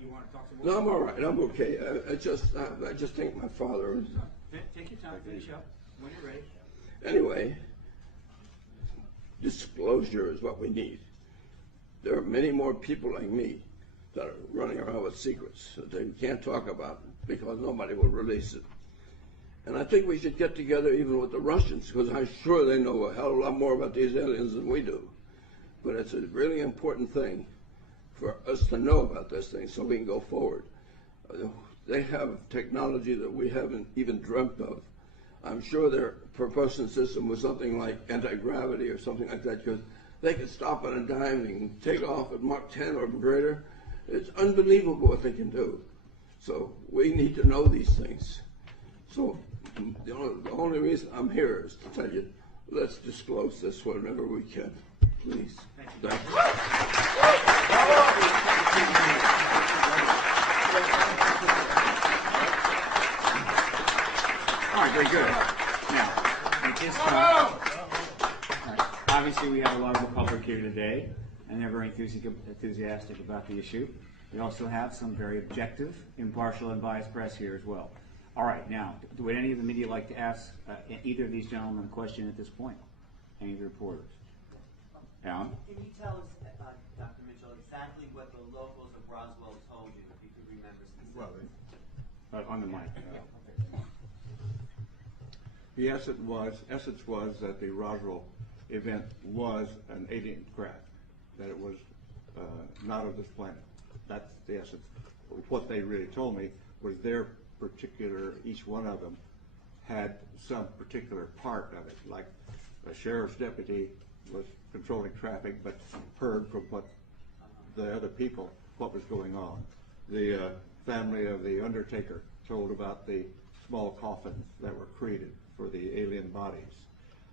you want to talk some more? No, I'm all right. I'm okay. I just think my father was... Take your time, finish up when you're ready. Anyway, disclosure is what we need. There are many more people like me that are running around with secrets that they can't talk about because nobody will release it. And I think we should get together even with the Russians, because I'm sure they know a hell of a lot more about these aliens than we do. But it's a really important thing for us to know about this thing so we can go forward. They have technology that we haven't even dreamt of. I'm sure their propulsion system was something like anti-gravity or something like that, because they can stop on a dime and take off at Mach 10 or greater. It's unbelievable what they can do. So we need to know these things. So the only reason I'm here is to tell you, let's disclose this whenever we can. Please. Thank you. All right, very good. Now, at this time, obviously we have a lot of the public here today, and they're very enthusiastic about the issue. We also have some very objective, impartial, and biased press here as well. All right, now, would any of the media like to ask either of these gentlemen a question at this point? Any of the reporters? Alan? Can you tell us, Dr. Mitchell, exactly what the locals of Roswell told you, if you could remember specifically? Well, on the mic. The essence was that the Roswell event was an alien craft, that it was not of this planet. That's the essence. What they really told me was their particular, each one of them had some particular part of it, like a sheriff's deputy was controlling traffic but heard from what the other people what was going on. The family of the undertaker told about the small coffins that were created for the alien bodies.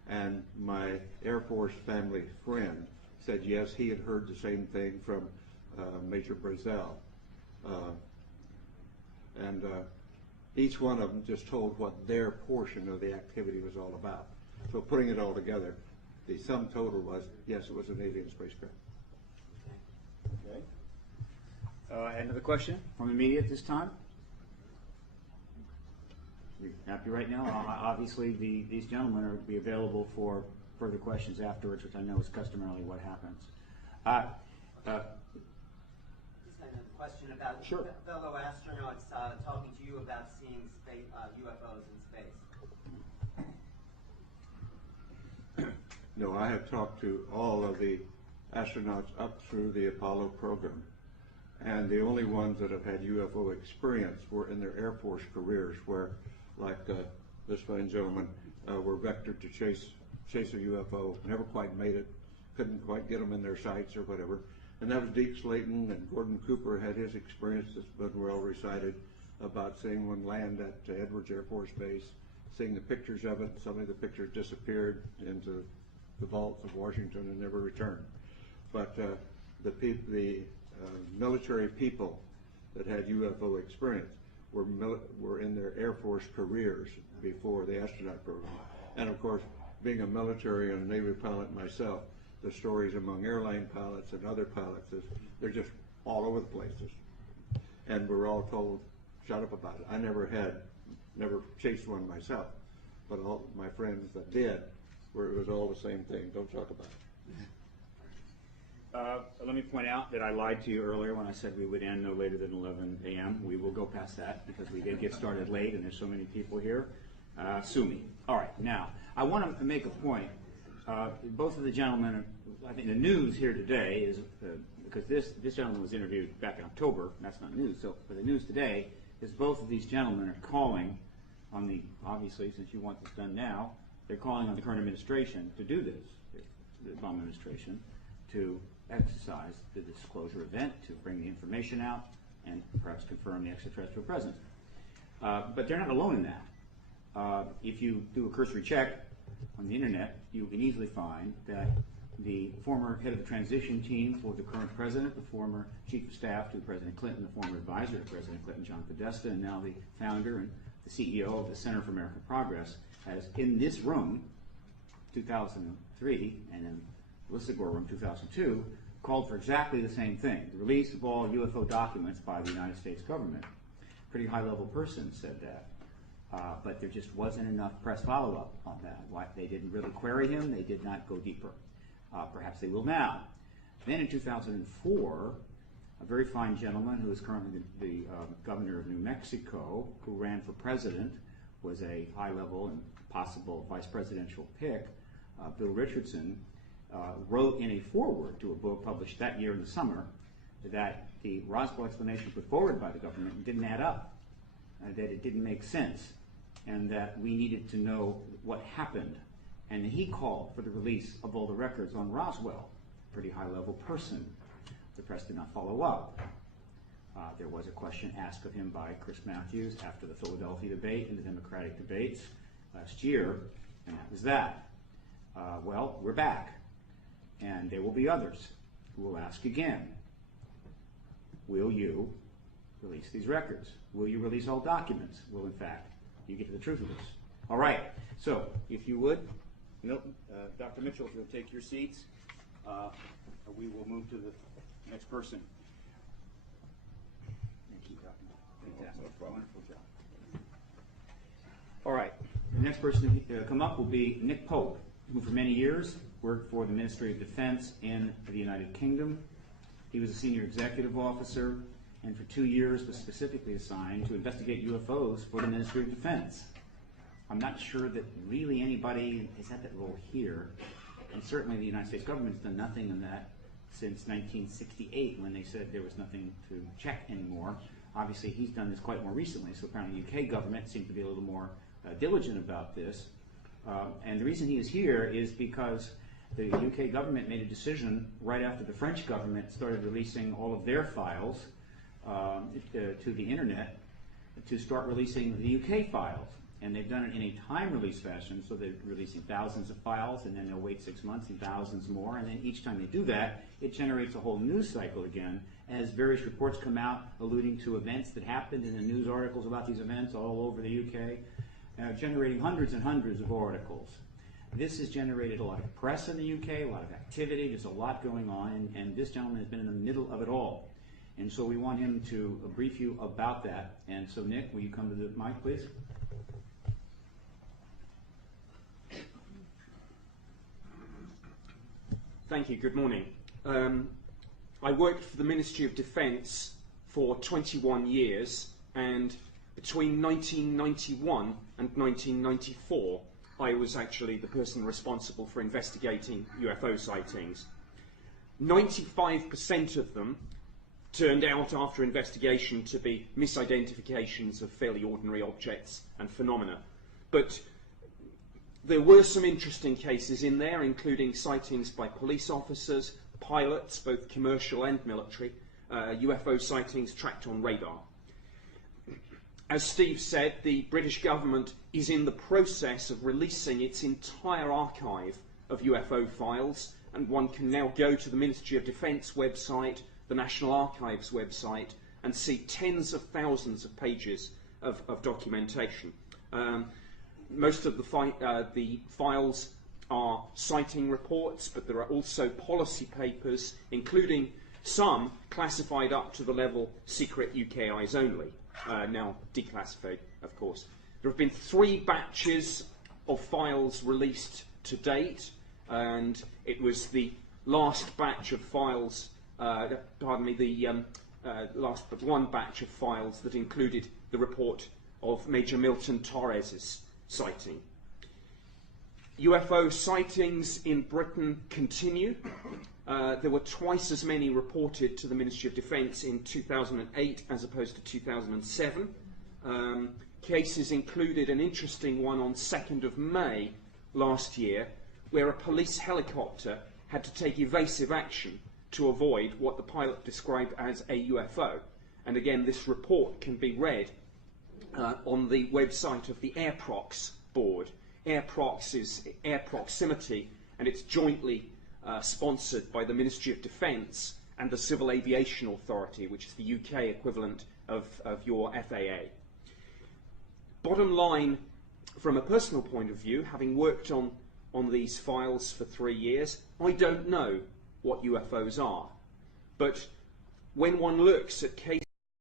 And my Air Force family friend said yes, he had heard the same thing from Major Brazel. Each one of them just told what their portion of the activity was all about. So putting it all together, the sum total was, yes, it was an alien spacecraft. Okay. Another question from the media at this time? You happy right now? Obviously, these gentlemen are be available for further questions afterwards, which I know is customarily what happens. Just had a question about fellow astronauts talking to you about seeing space, UFOs in space. No, I have talked to all of the astronauts up through the Apollo program, and the only ones that have had UFO experience were in their Air Force careers, where, like this fine gentleman, were vectored to chase a UFO, never quite made it, couldn't quite get them in their sights or whatever. And that was Deke Slayton, and Gordon Cooper had his experience that's been well recited about seeing one land at Edwards Air Force Base, seeing the pictures of it. Some of the pictures disappeared into the vaults of Washington and never returned. But the military people that had UFO experience were in their Air Force careers before the astronaut program. And of course, being a military and a Navy pilot myself, the stories among airline pilots and other pilots is they're just all over the places. And we're all told, shut up about it. I never chased one myself, but all my friends that did, where it was all the same thing, don't talk about it. Let me point out that I lied to you earlier when I said we would end no later than 11 a.m. We will go past that because we did get started late and there's so many people here. Sue me. All right, now, I want to make a point. Both of the gentlemen, I think the news here today is, because this gentleman was interviewed back in October, and that's not news, so for the news today is both of these gentlemen are calling on the, obviously since you want this done now, they're calling on the current administration to do this, the Obama administration, to exercise the disclosure event, to bring the information out, and perhaps confirm the extraterrestrial presence. But they're not alone in that. If you do a cursory check on the internet, you can easily find that the former head of the transition team for the current president, the former chief of staff to President Clinton, the former advisor to President Clinton, John Podesta, and now the founder and the CEO of the Center for American Progress, has in this room, 2003, and in the Lisagor room, 2002, called for exactly the same thing, the release of all UFO documents by the United States government. Pretty high-level person said that. But there just wasn't enough press follow-up on that. They didn't really query him. They did not go deeper. Perhaps they will now. Then in 2004, a very fine gentleman who is currently the governor of New Mexico, who ran for president, was a high-level and possible vice presidential pick, Bill Richardson, wrote in a foreword to a book published that year in the summer that the Roswell explanation put forward by the government didn't add up, that it didn't make sense, and that we needed to know what happened. And he called for the release of all the records on Roswell. Pretty high-level person. The press did not follow up. There was a question asked of him by Chris Matthews after the Philadelphia debate and the Democratic debates last year, and that was that. Well, we're back, and there will be others who will ask again, will you release these records? Will you release all documents? Will, in fact, you get to the truth of this? All right, so if you would, Milton, Dr. Mitchell, if you'll take your seats, we will move to the next person. Thank you, Dr. Fantastic. Wonderful job. All right, the next person to come up will be Nick Pope, who for many years worked for the Ministry of Defense in the United Kingdom. He was a senior executive officer, and for 2 years was specifically assigned to investigate UFOs for the Ministry of Defense. I'm not sure that really anybody has had that role here, and certainly the United States government has done nothing in that since 1968 when they said there was nothing to check anymore. Obviously he's done this quite more recently, so apparently the UK government seems to be a little more diligent about this. And the reason he is here is because the UK government made a decision right after the French government started releasing all of their files to the internet to start releasing the UK files. And they've done it in a time release fashion, so they're releasing thousands of files, and then they'll wait 6 months and thousands more, and then each time they do that, it generates a whole news cycle again, as various reports come out alluding to events that happened in the news articles about these events all over the UK, generating hundreds and hundreds of articles. This has generated a lot of press in the UK, a lot of activity, there's a lot going on, and this gentleman has been in the middle of it all. And so we want him to brief you about that. And so Nick, will you come to the mic, please? Thank you. Good morning. I worked for the Ministry of Defence for 21 years, and between 1991 and 1994, I was actually the person responsible for investigating UFO sightings. 95% of them turned out after investigation to be misidentifications of fairly ordinary objects and phenomena. But there were some interesting cases in there, including sightings by police officers, pilots, both commercial and military, UFO sightings tracked on radar. As Steve said, the British government is in the process of releasing its entire archive of UFO files, and one can now go to the Ministry of Defence website, the National Archives website, and see tens of thousands of pages of documentation. Most of the files are sighting reports, but there are also policy papers, including some classified up to the level secret UK eyes only, now declassified, of course. There have been 3 batches of files released to date, and it was the last batch of files, last but one batch of files that included the report of Major Milton Torres's sighting. UFO sightings in Britain continue. There were twice as many reported to the Ministry of Defence in 2008 as opposed to 2007. Cases included an interesting one on 2nd of May last year, where a police helicopter had to take evasive action to avoid what the pilot described as a UFO. And again, this report can be read on the website of the AirProx board. AirProx is air proximity, and it's jointly sponsored by the Ministry of Defence and the Civil Aviation Authority, which is the UK equivalent of your FAA. Bottom line, from a personal point of view, having worked on these files for 3 years, I don't know what UFOs are. But when one looks at cases